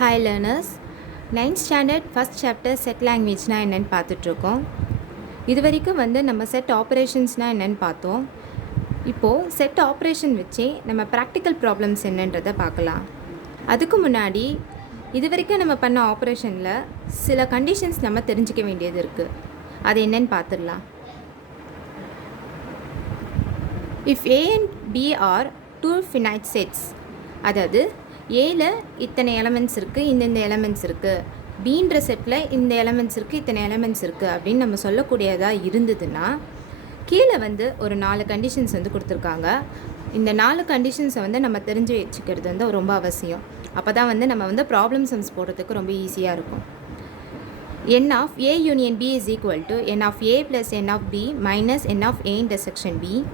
Hi learners, 9th standard first chapter set languageனா என்னன்னு பார்த்துட்ருக்கோம். இது வரைக்கும் நம்ம செட் ஆப்ரேஷன்ஸ்னால் என்னன்னு பார்த்தோம். இப்போது செட் ஆப்ரேஷன் வச்சு நம்ம ப்ராக்டிக்கல் ப்ராப்ளம்ஸ் என்னன்றதை பார்க்கலாம். அதுக்கு முன்னாடி இது வரைக்கும் நம்ம பண்ண ஆப்ரேஷனில் சில கண்டிஷன்ஸ் நம்ம தெரிஞ்சிக்க வேண்டியது இருக்குது. அது என்னன்னு பார்த்துடலாம். If A and B are two finite sets, அதாவது ஏல இத்தனை எலமெண்ட்ஸ் இருக்குது, இந்த எலமெண்ட்ஸ் இருக்குது, பீன்ற செட்டில் இந்த எலமெண்ட்ஸ் இருக்குது, இத்தனை எலமெண்ட்ஸ் இருக்குது அப்படின்னு நம்ம சொல்லக்கூடியதாக இருந்ததுன்னா கீழே ஒரு 4 கண்டிஷன்ஸ் கொடுத்துருக்காங்க. இந்த 4 கண்டிஷன்ஸை நம்ம தெரிஞ்சு வச்சுக்கிறது ரொம்ப அவசியம். அப்போ தான் நம்ம ப்ராப்ளம் சம்ஸ் போடுறதுக்கு ரொம்ப ஈஸியாக இருக்கும். n of A union B is equal to n of A plus n of B minus n of A intersection B.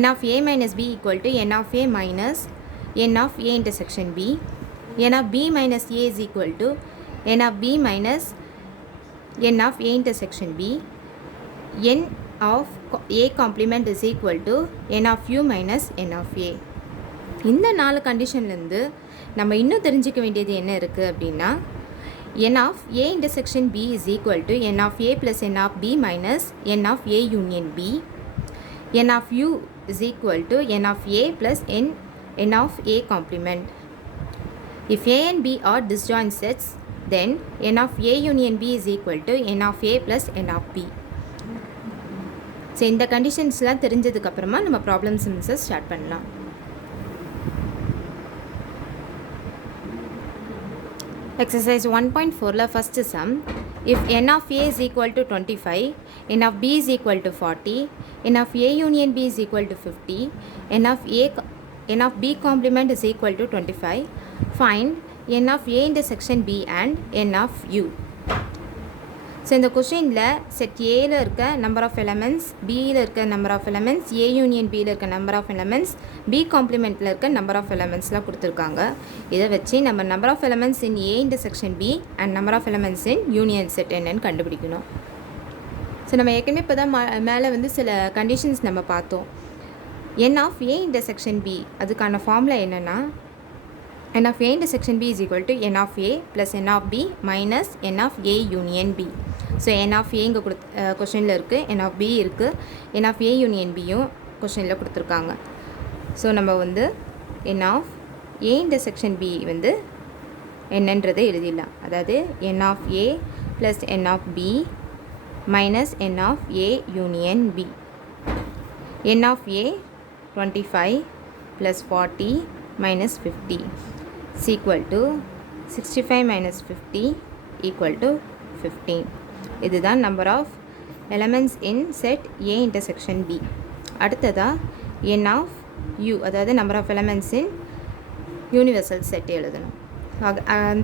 n of A minus B equal to n of A minus n of A intersection B. n of B minus A is equal to n of B minus n of A intersection B. n of A complement is equal to n of U minus n of A. இந்த 4 கண்டிஷன்லேருந்து நம்ம இன்னும் தெரிஞ்சிக்க வேண்டியது என்ன இருக்குது அப்படின்னா, n of A intersection B is equal to n of A plus n of B minus n of A union B. n of U is equal to n of A plus n of A complement. If A and B are disjoint sets, then n of A union B is equal to n of A plus n of B. So இந்த கண்டிஷன்ஸ்லாம் தெரிஞ்சதுக்கப்புறமா நம்ம problem சம்ஸை start பண்ணலாம். Exercise 1.4 first sum. If n of A is equal to 25, n of B is equal to 40, n of A union B is equal to 50, n of B complement is equal to 25, find n of A intersection B and n of U. So இந்த கொஷினில் set ஏல இருக்க number of elements, பியில் இருக்க number of elements, A union பியில் இருக்க number of elements, B காம்ப்ளிமெண்ட்டில் இருக்க நம்பர் ஆஃப் எலமெண்ட்ஸ்லாம் கொடுத்துருக்காங்க. இதை வச்சு நம்ம number of elements in A intersection B and number of elements in union set என்னன்னு கண்டுபிடிக்கணும். ஸோ நம்ம ஏற்கனவே இப்போ தான் மேலே சில கண்டிஷன்ஸ் நம்ம பார்த்தோம். n of A intersection B அதுக்கான ஃபார்முலா என்னென்னா, n of A intersection B is equal to n of A plus n of B minus n of A union B. So n of A இங்கே கொஷனில் இருக்குது, n of B இருக்குது, n of A union Bயும் கொஷனில் கொடுத்துருக்காங்க. So நம்ம n of A intersection B என்னன்றதை எழுதிடலாம். அதாவது n of A plus n of B minus n of A union B. n of A 25 plus 40 minus 50 is equal to 65 minus 50 equal to 15. இதுதான் number of elements in set A intersection B. அடுத்ததா n of U, அதாவது number of elements in universal set எழுதணும்.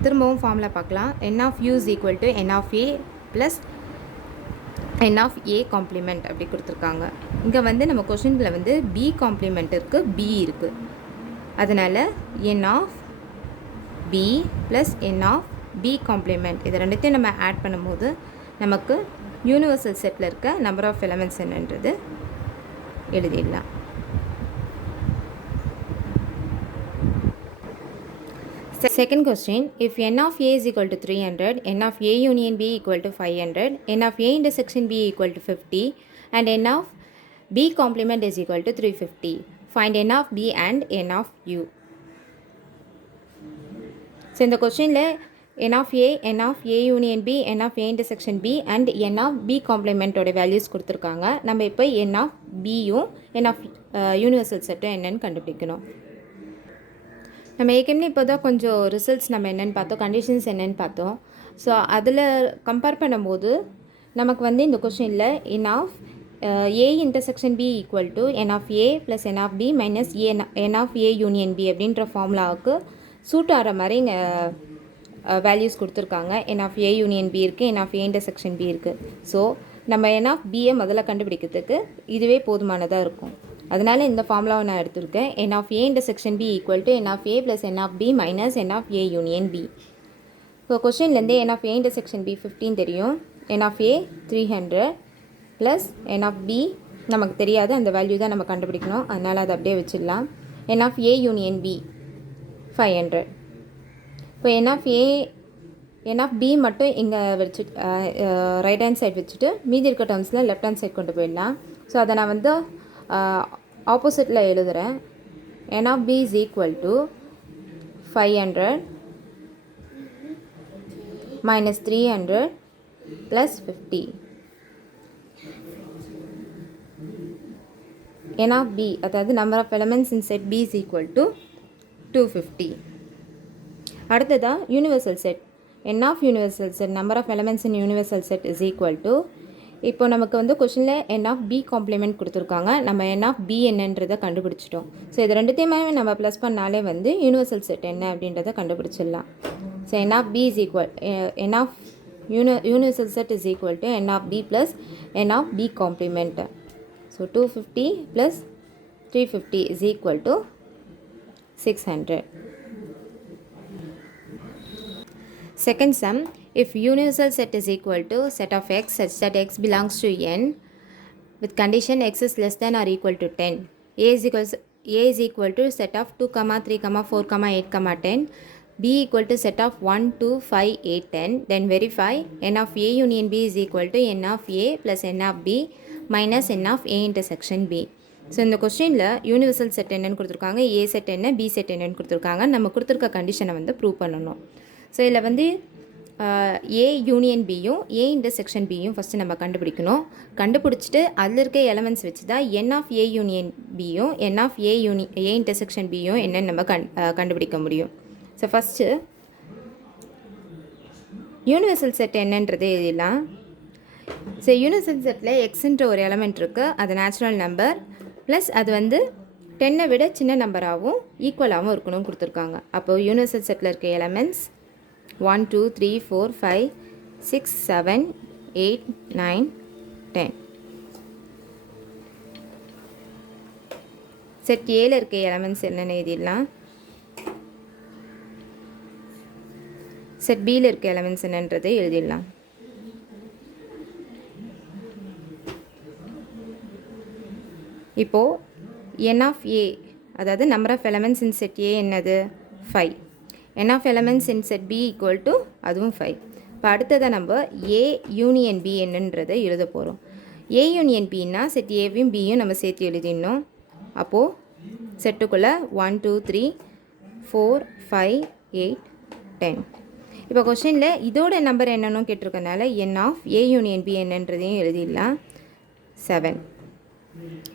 திரும்பவும் formula பார்க்கலாம். n of U is equal to n of A plus n of A complement அப்படி கொடுத்துருக்காங்க. இங்கே நம்ம கொஷினில் B complement இருக்குது, B இருக்குது. அதனால் n of B plus n of B complement இது ரெண்டுத்தையும் நம்ம ஆட் பண்ணும்போது நமக்கு யூனிவர்சல் செட்டில் இருக்க நம்பர் ஆஃப் எலமெண்ட்ஸ் என்னன்றது எழுதிடலாம். Second question, if n of A is equal to 300, n of A union B equal to 500, n of A intersection B equal to 50 and n of B complement is equal to 350, find n of B and n of U. So இந்த கொஸ்டினில் n of A, n of A union B, n of A intersection B and n of B complementோட values கொடுத்துருக்காங்க. நம்ம இப்போ n of Bயும் n of universal செட்டும் என்னன்னு கண்டுபிடிக்கணும். நம்ம ஏற்கனவே இப்போ தான் கொஞ்சம் ரிசல்ட்ஸ் நம்ம என்னென்னு பார்த்தோம், கண்டிஷன்ஸ் என்னென்னு பார்த்தோம். ஸோ அதில் கம்பேர் பண்ணும்போது நமக்கு இந்த கொஸ்டினில் n of A intersection B equal to n of A plus n of B minus n of A union B அப்படின்ற ஃபார்முலாவுக்கு சூட் ஆகிற மாதிரி இங்கே வேல்யூஸ் கொடுத்துருக்காங்க. n of A union B இருக்குது, n of A intersection B இருக்குது. So நம்ம n of Bயை முதல்ல கண்டுபிடிக்கிறதுக்கு இதுவே போதுமானதாக இருக்கும். அதனால் இந்த ஃபார்முலாவை நான் எடுத்திருக்கேன். n of A intersection B equal to n of A plus n of B minus n of A union B. So கொஸ்டின்லேருந்து n of A intersection B 15 தெரியும், n of A 300 plus n of B நமக்கு தெரியாது, அந்த value தான் நம்ம கண்டுபிடிக்கணும். அதனால் அதை அப்படியே வச்சிடலாம். n of A union B 500. இப்போ n of b மட்டும் இங்கே வச்சுட்டு ரைட் ஹேண்ட் சைட் வச்சுட்டு மீதி இருக்க டேர்ம்ஸில் லெஃப்ட் ஹேண்ட் சைட் கொண்டு போயிடலாம். ஸோ அதை நான் வந்து ஆப்போசிட்டில் எழுதுகிறேன். n of b is equal to 500 minus 300 plus 50. n of b, அதாவது number of elements in set b is equal to 250. அடுத்ததா universal set. n of universal set, number of elements in universal set is equal to, இப்போ நமக்கு வந்து கொஷனில் n of b complement கொடுத்துருக்காங்க. நம்ம n of b என்னன்றதை கண்டுபிடிச்சிட்டோம். So இது ரெண்டுத்தையுமே நம்ம ப்ளஸ் பண்ணாலே வந்து யூனிவர்சல் செட் என்ன அப்படின்றத கண்டுபிடிச்சிடலாம். So n of b is equal, n of universal set is equal to n of b plus n of b complement. So 250 plus 350 is equal to 600. Second sum, if universal set is equal to set of x such that x belongs to n with condition x is less than or equal to 10. A is equal to set of 2, 3, 4, 8, 10. B equal to set of 1, 2, 5, 8, 10. Then verify n of A union B is equal to n of A plus n of B minus n of A intersection B. So இந்த கொஸ்டினில் universal set என்னன்னு கொடுத்துருக்காங்க, ஏ set என்ன, B set என்னன்னு கொடுத்துருக்காங்க. நம்ம கொடுத்துருக்க கண்டிஷனை வந்து ப்ரூவ் பண்ணணும். ஸோ இதில் வந்து ஏ யூனியன் பியும் ஏ இன்டர்செக்ஷன் பியும் ஃபஸ்ட்டு நம்ம கண்டுபிடிக்கணும். கண்டுபிடிச்சிட்டு அதில் இருக்க எலமெண்ட்ஸ் வச்சு தான் என் ஆஃப் ஏ யூனியன் பியும் என் ஆஃப் ஏ இன்டர்செக்ஷன் பியும் என்னன்னு நம்ம கண்டுபிடிக்க முடியும். ஸோ ஃபஸ்ட்டு யூனிவர்சல் செட் என்னன்றது எழுதிடலாம். ஸோ யூனிவர்சல் செட்டில் எக்ஸுன்ற ஒரு எலமெண்ட் இருக்குது, அது நேச்சுரல் நம்பர் ப்ளஸ் அது வந்து 10 விட சின்ன நம்பராகவும் ஈக்குவலாகவும் இருக்கணும்னு கொடுத்துருக்காங்க. அப்போது யூனிவர்சல் செட்டில் இருக்க எலமெண்ட்ஸ் 1, 2, 3, 4, 5, 6, 7, 8, 9, 10. செட் ஏல இருக்க எலமெண்ட்ஸ் என்னென்னு எழுதிடலாம். செட் பியில் இருக்க எலமெண்ட்ஸ் என்னன்றதை எழுதிடலாம். இப்போது n of a, அதாவது number of elements in set A என்னது 5. n of elements in set b equal to அதுவும் 5. இப்போ அடுத்ததாக நம்ம a யூனியன் b என்னன்றதை எழுத போகிறோம். a யூனியன் bனா செட் ஏவையும் பியும் நம்ம சேர்த்து எழுதிடணும். அப்போது செட்டுக்குள்ளே 1, 2, 3, 4, 5, 8, 10. இப்போ கொஸ்டினில் இதோட நம்பர் என்னன்னு கேட்டிருக்கனால n of a union b என்னன்றதையும் எழுதிடலாம் 7.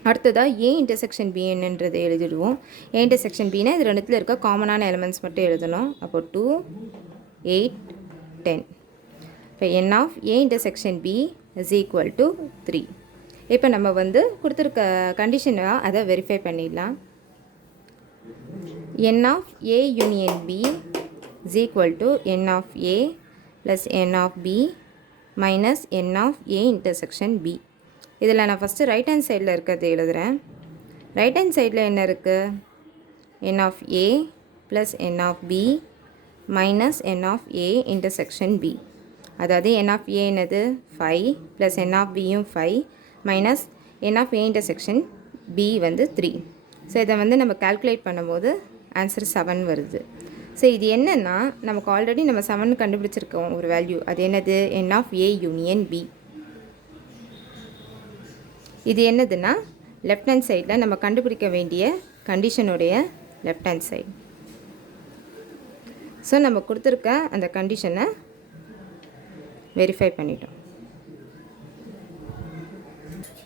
அடுத்ததாக ஏ இன்டர்செக்ஷன் பி என்னன்றதை எழுதிடுவோம். ஏ இன்டர்செக்ஷன் பின்னா இது ரெண்டுத்தில் இருக்க காமனான எலிமெண்ட்ஸ் மட்டும் எழுதணும். அப்போது 2, 8, 10. இப்போ n of A intersection B is equal to 3. இப்போ நம்ம வந்து கொடுத்துருக்க கண்டிஷனாக அதை வெரிஃபை பண்ணிடலாம். n of A union B is equal to n of A plus n of B minus n of A intersection B. இதில் நான் ஃபஸ்ட்டு ரைட் ஹேண்ட் சைடில் இருக்கிறது எழுதுகிறேன். ரைட் ஹேண்ட் சைடில் என்ன இருக்குது, n of A plus n of B minus n of A intersection B. அதாவது n of A என்னது 5 ப்ளஸ் n ஆஃப் பியும் 5 minus n of A intersection B வந்து 3. ஸோ இதை வந்து நம்ம கால்குலேட் பண்ணும்போது ஆன்சர் 7 வருது. ஸோ இது என்னென்னா நமக்கு ஆல்ரெடி நம்ம 7 கண்டுபிடிச்சிருக்கோம் ஒரு வேல்யூ, அது என்னது n of A union B. இது என்னதுன்னா லெஃப்ட் ஹேண்ட் சைடில் நம்ம கண்டுபிடிக்க வேண்டிய கண்டிஷனுடைய லெஃப்ட் ஹேண்ட் சைடு. ஸோ நம்ம கொடுத்துருக்க அந்த கண்டிஷனை வெரிஃபை பண்ணிட்டோம்.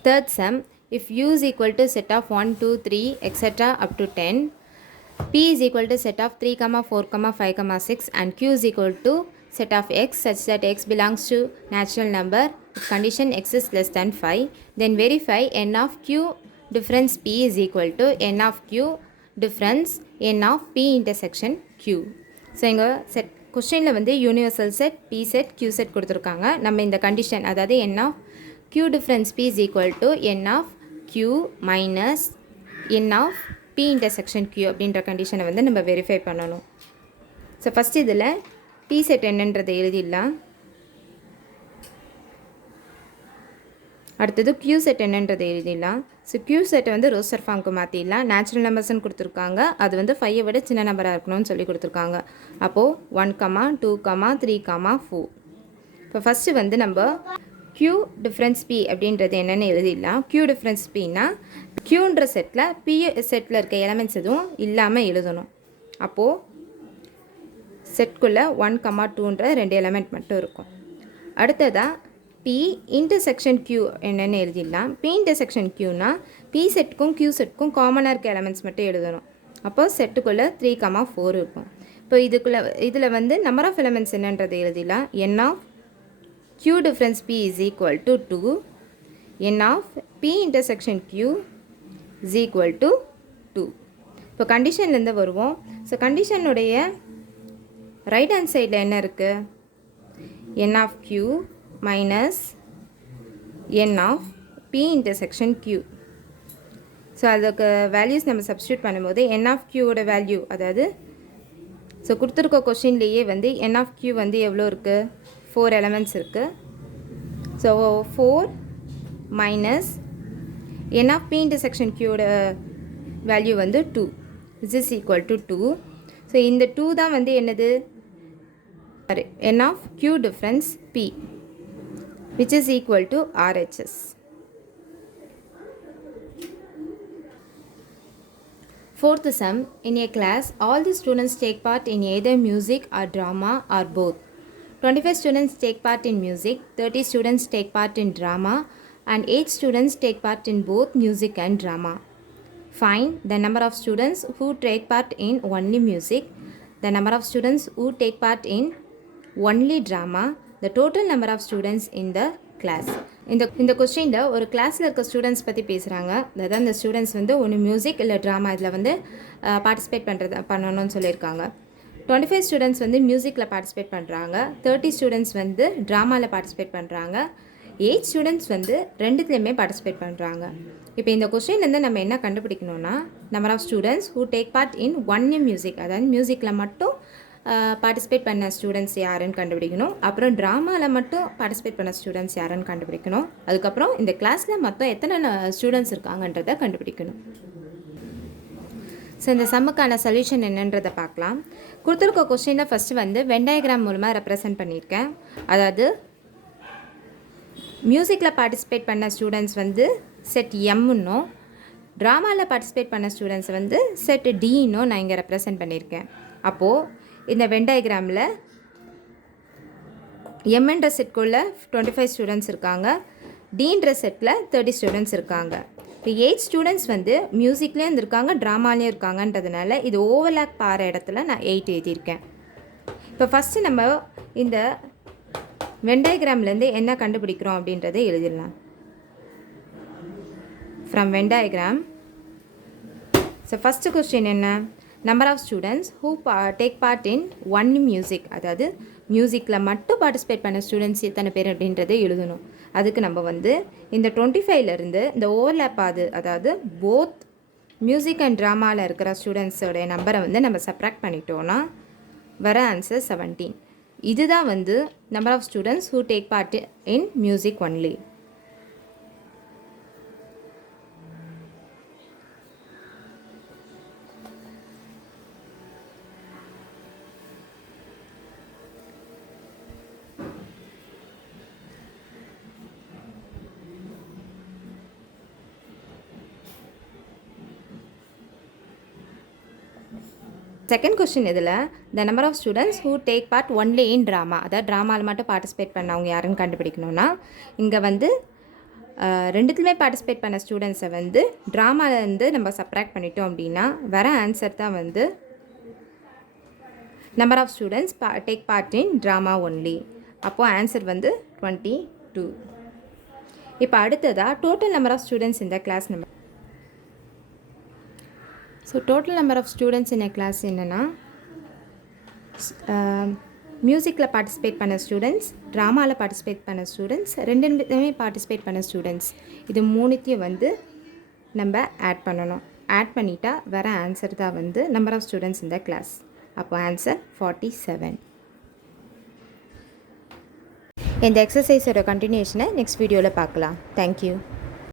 Third sum, if u is equal to set of 1, 2, 3 etc. up to 10, p is equal to set of 3, 4, 5, 6 and q is equal to set of x such that x belongs to natural number if condition x is less than 5, then verify n of q difference p is equal to n of q difference n of p intersection q. So இங்கே set கொஸ்டினில் வந்து universal set, p set, q set கொடுத்துருக்காங்க. நம்ம இந்த condition அதாவது n of q difference p is equal to n of q minus n of p intersection q அப்படின்ற கண்டிஷனை வந்து நம்ம வெரிஃபை பண்ணணும். ஸோ ஃபஸ்ட் இதில் p செட் என்னன்றதை எழுதிடலாம். அடுத்தது q செட் என்னன்றதை எழுதிடலாம். ஸோ க்யூ செட்டை வந்து ரோஸ்டர் ஃபார்முக்கு மாற்றிடலாம். நேச்சுரல் நம்பர்ஸ்ன்னு கொடுத்துருக்காங்க, அது வந்து 5 விட சின்ன நம்பராக இருக்கணும்னு சொல்லி கொடுத்துருக்காங்க. அப்போது 1, 2, 3, 4. இப்போ ஃபஸ்ட்டு வந்து நம்ம க்யூ டிஃப்ரென்ஸ் பி அப்படின்றது என்னென்னு எழுதிடலாம். க்யூ டிஃப்ரென்ஸ் பின்னா க்யூன்ற செட்டில் பி செட்டில் இருக்க எலமெண்ட்ஸ் எதுவும் இல்லாமல் எழுதணும். அப்போது செட்குள்ளே 1, 2ன்ற 2 எலமெண்ட் மட்டும் இருக்கும். அடுத்ததாக பி இன்டர்செக்ஷன் க்யூ என்னென்னு எழுதிடலாம். பி இன்டர்செக்ஷன் க்யூனா பி செட்டுக்கும் க்யூ செட்டுக்கும் காமனாக இருக்க எலமெண்ட்ஸ் மட்டும் எழுதணும். அப்போது செட்டுக்குள்ளே 3, 4 இருக்கும். இப்போ இதில் வந்து நம்பர் ஆஃப் எலமெண்ட்ஸ் என்னன்றது எழுதிடலாம். n of q difference p is equal to 2, n of p intersection q is equal to 2. இப்போ கண்டிஷன்லேருந்து வருவோம். ஸோ கண்டிஷனுடைய ரைட் ஹேண்ட் சைடில் என்ன இருக்குது? n of q minus n of p intersection q. So அதுக்கு values நம்ம substitute பண்ணும்போது n of qவோட value, அதாவது so கொடுத்துருக்க கொஷின்லேயே வந்து n of q வந்து எவ்வளோ இருக்குது? 4 elements இருக்குது. So 4 minus n of p intersection qவோட வேல்யூ வந்து 2 is equal to 2. ஸோ இந்த 2 தான் வந்து என்னது? n of q difference p which is equal to RHS. Fourth sum, in a class all the students take part in either music or drama or both. 25 students take part in music, 30 students take part in drama, and 8 students take part in both music and drama. Find the number of students who take part in only music, the number of students who take part in only drama, the total number of students in the class. இந்த கொஸ்டினில் ஒரு கிளாஸில் இருக்க students பற்றி பேசுகிறாங்க. அதாவது அந்த students வந்து ஒன்று மியூசிக் இல்லை ட்ராமா இதில் வந்து பார்ட்டிசிபேட் பண்ணணும்னு சொல்லியிருக்காங்க. 25 ஸ்டூடெண்ட்ஸ் வந்து மியூசிக்கில் பார்ட்டிசிபேட் பண்ணுறாங்க, 30 ஸ்டூடெண்ட்ஸ் வந்து ட்ராமாவில் பார்ட்டிசிபேட் பண்ணுறாங்க, 8 ஸ்டூடெண்ட்ஸ் வந்து ரெண்டுத்துலேயுமே பார்ட்டிசிபேட் பண்ணுறாங்க. இப்போ இந்த கொஸ்டின்லேருந்து நம்ம என்ன கண்டுபிடிக்கணும்னா, number of students who take part in only music, அதாவது மியூசிக்கில் மட்டும் பார்ட்டிசிபேட் பண்ண ஸ்டூடெண்ட்ஸ் யாருன்னு கண்டுபிடிக்கணும். அப்புறம் ட்ராமாவில் மட்டும் பார்ட்டிசிபேட் பண்ண ஸ்டூடெண்ட்ஸ் யாருன்னு கண்டுபிடிக்கணும். அதுக்கப்புறம் இந்த கிளாஸில் மொத்தம் எத்தனை ஸ்டூடெண்ட்ஸ் இருக்காங்கன்றதை கண்டுபிடிக்கணும். ஸோ இந்த சம்முக்கான சொல்யூஷன் என்னன்றதை பார்க்கலாம். கொடுத்துருக்க கொஸ்டினை ஃபஸ்ட்டு வந்து வென் டயக்ராம் மூலமாக ரெப்ரசன்ட் பண்ணியிருக்கேன். அதாவது மியூசிக்கில் பார்ட்டிசிபேட் பண்ண ஸ்டூடெண்ட்ஸ் வந்து செட் எம்னும், ட்ராமாவில் பார்ட்டிசிபேட் பண்ண ஸ்டூடெண்ட்ஸ் வந்து செட் டின்னும் நான் இங்கே ரெப்ரசன்ட் பண்ணியிருக்கேன். அப்போது இந்த வென் டயக்ராமில் எம்ன்ற செட்குள்ளே 25 ஸ்டூடெண்ட்ஸ் இருக்காங்க, டின்ற செட்டில் 30 ஸ்டூடெண்ட்ஸ் இருக்காங்க. இப்போ 8 ஸ்டூடெண்ட்ஸ் வந்து மியூசிக்லேயும் இருக்காங்க, ட்ராமாலேயும் இருக்காங்கன்றதுனால இது ஓவர்லேப் பார இடத்துல நான் 8 எழுதியிருக்கேன். இப்போ ஃபஸ்ட்டு நம்ம இந்த வென் டயக்ராம்லேருந்து என்ன கண்டுபிடிக்கிறோம் அப்படின்றத எழுதிடலாம். From Venn diagram, so first question என்ன? Number of students who take part in only music, அதாவது மியூசிக்கில் மட்டும் பார்ட்டிசிபேட் பண்ண ஸ்டூடெண்ட்ஸ் எத்தனை பேர் அப்படின்றத எழுதணும். அதுக்கு நம்ம வந்து இந்த 25லேருந்து இந்த ஓவர்லேப் அதாவது போத் மியூசிக் அண்ட் ட்ராமாவில் இருக்கிற ஸ்டூடெண்ட்ஸோடைய நம்பரை வந்து நம்ம சப்ராக்ட் பண்ணிட்டோன்னா வர ஆன்சர் 17. இதுதான் வந்து number of students who take part in music only. Second question இதில் the number of students who take part only in drama, அதாவது ட்ராமாவில் மட்டும் பார்ட்டிசிபேட் பண்ணவங்க யாருன்னு கண்டுபிடிக்கணும்னா, இங்கே வந்து ரெண்டுத்துலேயுமே பார்ட்டிசிபேட் பண்ண ஸ்டூடெண்ட்ஸை வந்து ட்ராமாவிலேருந்து நம்ம சப்ராக்ட் பண்ணிட்டோம் அப்படின்னா வர ஆன்சர் தான் வந்து number of students take part in drama only. அப்போது ஆன்சர் வந்து 22. இப்போ அடுத்ததாக டோட்டல் நம்பர் ஆஃப் ஸ்டூடெண்ட்ஸ் இந்த class number. So total number of students in class என்னென்னா, மியூசிக்கில் பார்ட்டிசிபேட் பண்ண ஸ்டூடெண்ட்ஸ், ட்ராமாவில் பார்ட்டிசிபேட் பண்ண ஸ்டூடெண்ட்ஸ், ரெண்டுமே பார்ட்டிசிபேட் பண்ண ஸ்டூடெண்ட்ஸ், இது மூணுத்தையும் வந்து நம்ம ஆட் பண்ணணும். ஆட் பண்ணிட்டா வர ஆன்சர் தான் வந்து நம்பர் ஆஃப் ஸ்டூடெண்ட்ஸ் இந்த கிளாஸ். அப்போ ஆன்சர் 47. இந்த எக்ஸசைஸோட கண்டினியூஷனை நெக்ஸ்ட் வீடியோவில் பார்க்கலாம். தேங்க்யூ.